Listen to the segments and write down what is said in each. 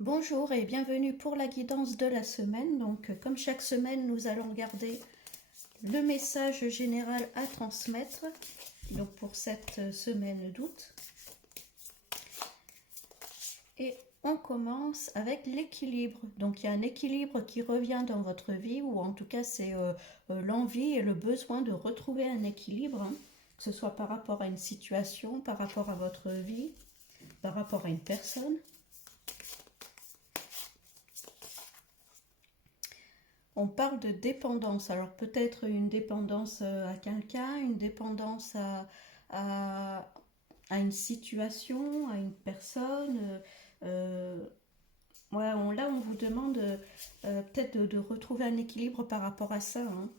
Bonjour et bienvenue pour la guidance de la semaine. Donc, comme chaque semaine, nous allons regarder le message général à transmettre. Donc, pour cette semaine d'août. Et on commence avec l'équilibre. Donc, il y a un équilibre qui revient dans votre vie, ou en tout cas, c'est l'envie et le besoin de retrouver un équilibre, hein, que ce soit par rapport à une situation, par rapport à votre vie, par rapport à une personne. On parle de dépendance. Alors peut-être une dépendance à quelqu'un, une dépendance à, à une situation, à une personne. Ouais, là, on vous demande peut-être de retrouver un équilibre par rapport à ça, hein.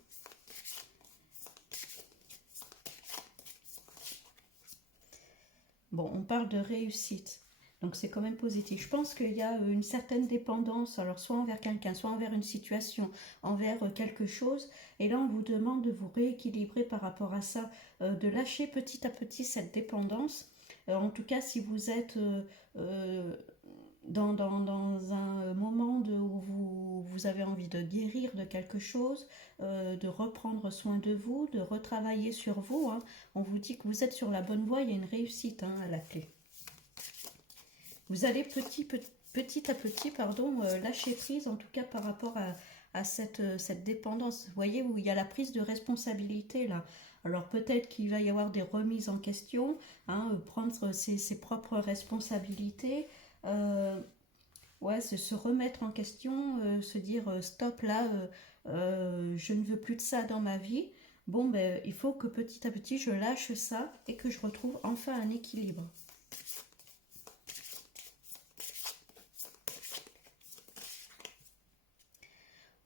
Bon, on parle de réussite. Donc c'est quand même positif. Je pense qu'il y a une certaine dépendance, alors soit envers quelqu'un, soit envers une situation, envers quelque chose. Et là, on vous demande de vous rééquilibrer par rapport à ça, de lâcher petit à petit cette dépendance. En tout cas, si vous êtes euh, dans un moment où vous avez envie de guérir de quelque chose, de reprendre soin de vous, de retravailler sur vous, hein, on vous dit que vous êtes sur la bonne voie, il y a une réussite, hein, à la clé. Vous allez petit à petit lâcher prise, en tout cas par rapport à cette dépendance. Vous voyez, où il y a la prise de responsabilité là. Alors peut-être qu'il va y avoir des remises en question, hein, prendre ses propres responsabilités. Euh, ouais, se remettre en question, se dire stop là, je ne veux plus de ça dans ma vie. Bon, ben, il faut que petit à petit je lâche ça et que je retrouve enfin un équilibre.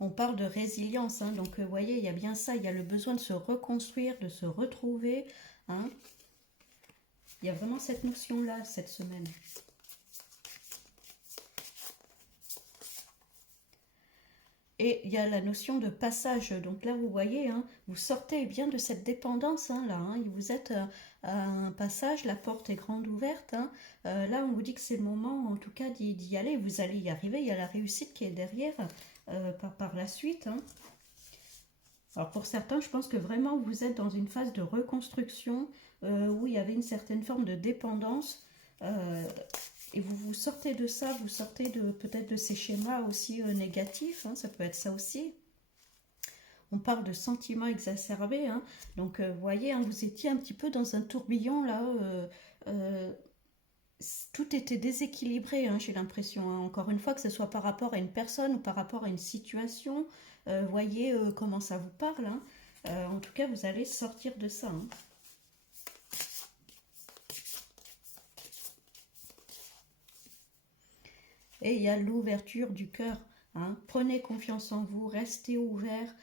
On parle de résilience, hein, donc vous voyez, il y a bien ça, il y a le besoin de se reconstruire, de se retrouver, hein. Il y a vraiment cette notion-là cette semaine. Et il y a la notion de passage. Donc là, vous voyez, hein, vous sortez bien de cette dépendance, hein, là, hein. Vous êtes à un passage, la porte est grande ouverte, hein. Là, on vous dit que c'est le moment, en tout cas, d'y aller. Vous allez y arriver. Il y a la réussite qui est derrière par la suite, hein. Alors pour certains, je pense que vraiment vous êtes dans une phase de reconstruction où il y avait une certaine forme de dépendance. euh, et vous vous sortez de ça, vous sortez peut-être de ces schémas aussi négatifs, hein, ça peut être ça aussi. On parle de sentiments exacerbés, hein. Donc vous voyez, hein, vous étiez un petit peu dans un tourbillon là. Euh, Tout était déséquilibré, hein, j'ai l'impression, hein. Encore une fois, que ce soit par rapport à une personne ou par rapport à une situation, voyez comment ça vous parle, hein. En tout cas, vous allez sortir de ça, hein. Et il y a l'ouverture du cœur, hein. Prenez confiance en vous, restez ouvert,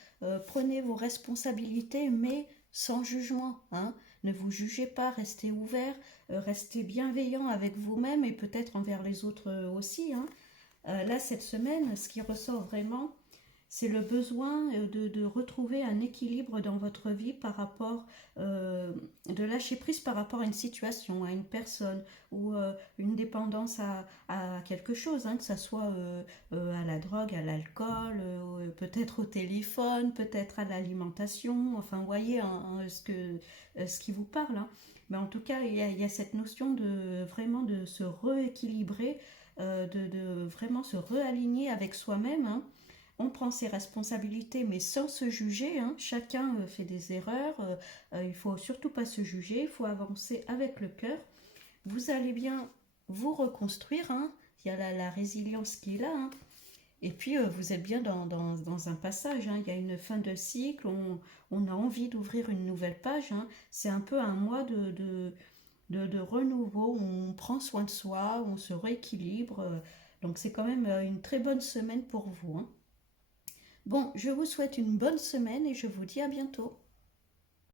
prenez vos responsabilités, mais sans jugement, hein. Ne vous jugez pas, restez ouvert, restez bienveillant avec vous-même et peut-être envers les autres aussi, hein. Là, cette semaine, ce qui ressort vraiment, c'est le besoin de retrouver un équilibre dans votre vie par rapport, de lâcher prise par rapport à une situation, à une personne ou une dépendance à quelque chose, hein, que ce soit à la drogue, à l'alcool, peut-être au téléphone, peut-être à l'alimentation, enfin, vous voyez hein, ce qui vous parle, hein. Mais en tout cas, il y a cette notion de vraiment de se rééquilibrer, de vraiment se réaligner avec soi-même, hein. On prend ses responsabilités, mais sans se juger, hein. Chacun fait des erreurs. Il ne faut surtout pas se juger. Il faut avancer avec le cœur. Vous allez bien vous reconstruire, hein. Il y a la résilience qui est là, hein. Et puis, vous êtes bien dans un passage, hein. Il y a une fin de cycle. On a envie d'ouvrir une nouvelle page, hein. C'est un peu un mois de renouveau. On prend soin de soi, on se rééquilibre. Donc, c'est quand même une très bonne semaine pour vous, hein. Bon, je vous souhaite une bonne semaine et je vous dis à bientôt.